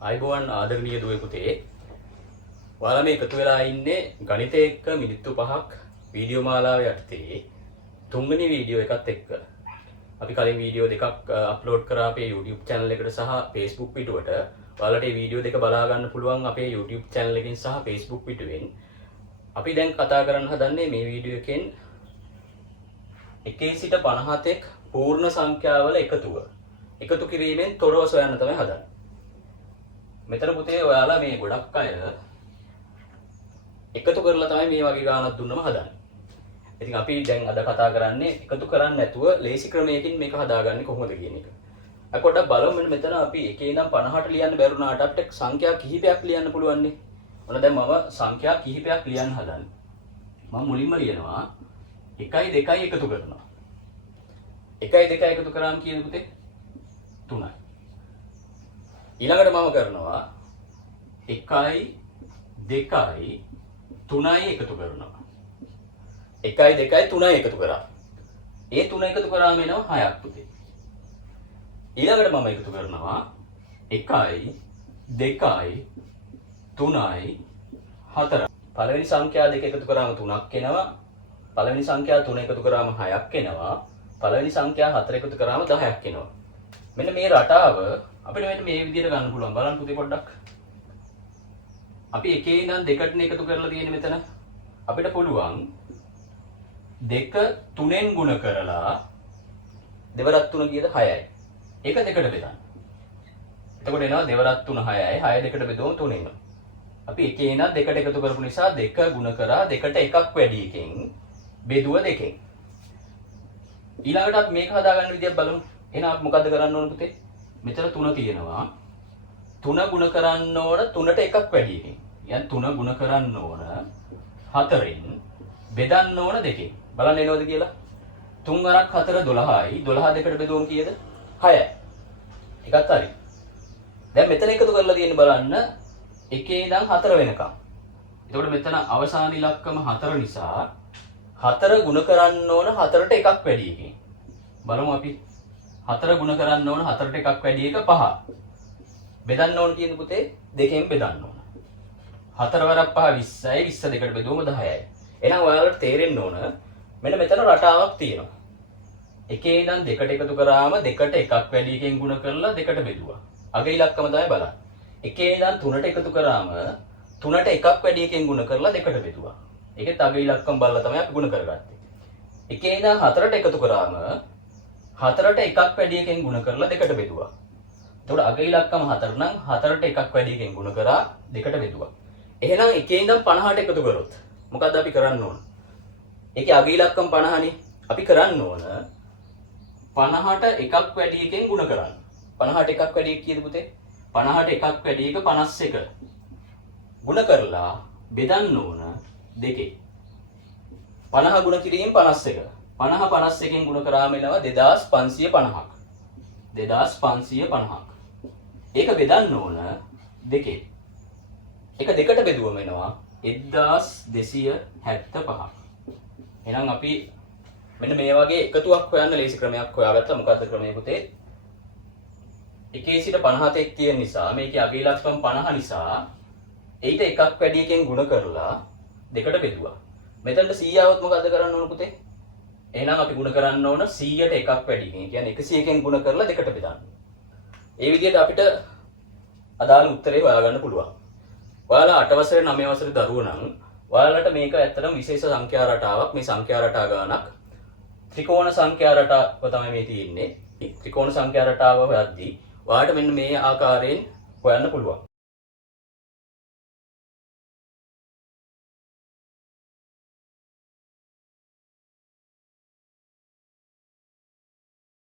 ආයුබෝවන් ආදරණීය දුවේ පුතේ. ඔයාලා මේ එකතු වෙලා ඉන්නේ ගණිතය එක්ක මිනිත්තු 5ක් වීඩියෝ මාලාවේ යටතේ තුන්වෙනි වීඩියෝ එකත් එක්ක. අපි කලින් වීඩියෝ දෙකක් අප්ලෝඩ් කරා අපේ YouTube channel එකට සහ Facebook පිටුවට. ඔයාලට මේ වීඩියෝ දෙක බලා ගන්න පුළුවන් අපේ YouTube channel එකකින් සහ Facebook පිටුවෙන්. අපි දැන් කතා කරන්න හදන්නේ මේ වීඩියෝ එකෙන් 1 සිට 50 පූර්ණ සංඛ්‍යාවල එකතුව. එකතු කිරීමෙන් තොරව සොයන්න තමයි හදන්නේ. මෙතන පුතේ ඔයාලා මේ ගොඩක් අය එකතු කරලා තමයි මේ වගේ ගානක් දුන්නම හදන්නේ. ඉතින් අපි දැන් අද කතා කරන්නේ එකතු කරන්නේ නැතුව ලේසි ක්‍රමයකින් මේක හදාගන්නේ කොහොමද කියන එක. අපි පොඩ්ඩක් බලමු මෙතන අපි 1 ඉඳන් 50ට ලියන්න බැරුණාට අපිට සංඛ්‍යා කිහිපයක් ලියන්න පුළුවන් නේ. ඔන්න දැන් මම සංඛ්‍යා කිහිපයක් ලියන්න හදන්නේ. මම මුලින්ම ලියනවා 1 2 එකතු කරනවා. 1 2 එකතු කරාම කියන පුතේ 3යි. ඊළඟට මම කරනවා 1යි 2යි 3යි එකතු කරනවා. 1යි 2යි 3යි එකතු කරා. ඒ 3 එකතු කරාම එනවා 6ක් පුතේ. ඊළඟට මම එකතු කරනවා 1යි 2යි 3යි 4යි. පළවෙනි සංඛ්‍යා දෙක එකතු කරාම 3ක් එනවා. පළවෙනි සංඛ්‍යා 3 එකතු කරාම 6ක් එනවා. පළවෙනි සංඛ්‍යා 4 එකතු කරාම 10ක් එනවා. මෙන්න මේ රටාව අපිට මේ විදිහට ගන්න පුළුවන්. බලන්න පුතේ පොඩ්ඩක්. අපි 1 ඉඳන් 2ට එකතු කරලා තියෙන්නේ මෙතන. අපිට පුළුවන් 2 3ෙන් ගුණ කරලා දෙවරක් 3 කීයද 6යි. ඒක 2ට බෙදන්න. එතකොට එනවා දෙවරක් 3 6යි. 6 2ට බෙදුවම 3 එනවා. අපි 1 ඉඳන් 2ට එකතු කරපු නිසා 2 ගුණ කරා 2ට එකක් වැඩි එකෙන් බෙදුව 2කින්. ඊළඟට අපි මේක හදාගන්න විදියක් බලමු. එහෙනම් අපි මොකද්ද කරන්න ඕන පුතේ? මෙතන 3 තියෙනවා. 3 ගුණ කරන්න ඕන 3ට එකක් වැඩි එකකින්. يعني 3 ගුණ කරන්න ඕන 4ෙන් බෙදන්න ඕන 2කින්. බලන්න එනවද කියලා? 3 අරක් 4 12යි. 12 දෙකට බෙදුවම කීයද? 6යි. එකත් හරි. දැන් මෙතන එකතු කරලා තියෙන්නේ බලන්න 1 ඉඳන් 4 වෙනකම්. එතකොට මෙතන අවසාන ඉලක්කම 4 නිසා 4 ගුණ කරන්න ඕන 4ට එකක් වැඩි එකකින්. බලමු අපි 4 ගුණ කරන්න ඕන 4ට එකක් වැඩි එක 5. බෙදන්න ඕන කියන පුතේ 2කින් බෙදන්න ඕන. 4 වරක් 5 20යි 20 දෙකට බෙදුවම 10යි. එහෙනම් ඔයාලට තේරෙන්න ඕන මෙන්න මෙතන රටාවක් තියෙනවා. 1 ඉඳන් 2ට එකතු කරාම 2ට එකක් වැඩි එකෙන් ගුණ කරලා 2ට බෙදුවා. අග ඉලක්කම තමයි බලන්න. 1 ඉඳන් 3ට එකතු කරාම 3ට එකක් වැඩි එකෙන් ගුණ කරලා 2ට බෙදුවා. ඒකෙත් අග ඉලක්කම බලලා තමයි අපි ගුණ කරගත්තේ. 1 ඉඳන් 4ට එකතු කරාම 4ට එකක් වැඩි එකෙන් ගුණ කරලා 2ට බෙදුවා. එතකොට අග ඉලක්කම 4 නම් 4ට එකක් වැඩි එකෙන් ගුණ කරා 2ට බෙදුවා. එහෙනම් 1 ඉඳන් 50ට එකතු කරොත් මොකද්ද අපි කරන්න ඕන? ඒකේ අග ඉලක්කම 50නේ. අපි කරන්න ඕන 50ට එකක් වැඩි එකෙන් ගුණ කරන්න. 50ට එකක් වැඩි එක කීයද පුතේ? 50ට එකක් වැඩි එක 51. ගුණ කරලා බෙදන්න ඕන 2කින්. 50 ගුණ කිරීම 51. 50 51කින් ගුණ කරාම එනවා 2550ක්. 2550ක්. ඒක බෙදන්න ඕන 2කින්. ඒක 2ට බෙදුවම එනවා 1275ක්. එහෙනම් අපි මෙන්න මේ වගේ එකතුවක් හොයන්න ලේසි ක්‍රමයක් හොයාගත්තා. මොකද්ද ක්‍රමය පුතේ? 1 සිට 50 තියෙන නිසා මේකේ අග ඉලක්කම 50 නිසා ඊට එකක් වැඩි එකෙන් ගුණ කරලා 2ට බෙදුවා. මෙතනට 100 આવොත් මොකද්ද කරන්න ඕන පුතේ? එහෙනම් අපි ගුණ කරන්න ඕන 100ට එකක් වැඩි එකෙන්. කියන්නේ 100කින් ගුණ කරලා 2ට බෙදන්න. ඒ විදිහට අපිට අදාළ උත්තරේ හොයාගන්න පුළුවන්. ඔයාලා 8 වසරේ 9 වසරේ දරුවෝ නම් ඔයාලට මේක ඇත්තටම විශේෂ සංඛ්‍යා රටාවක්. මේ සංඛ්‍යා රටා ගානක් ත්‍රිකෝණ සංඛ්‍යා රටාව තමයි මේ තියෙන්නේ. ත්‍රිකෝණ සංඛ්‍යා රටාව හොයද්දී ඔයාලට මෙන්න මේ ආකාරයෙන් හොයන්න පුළුවන්.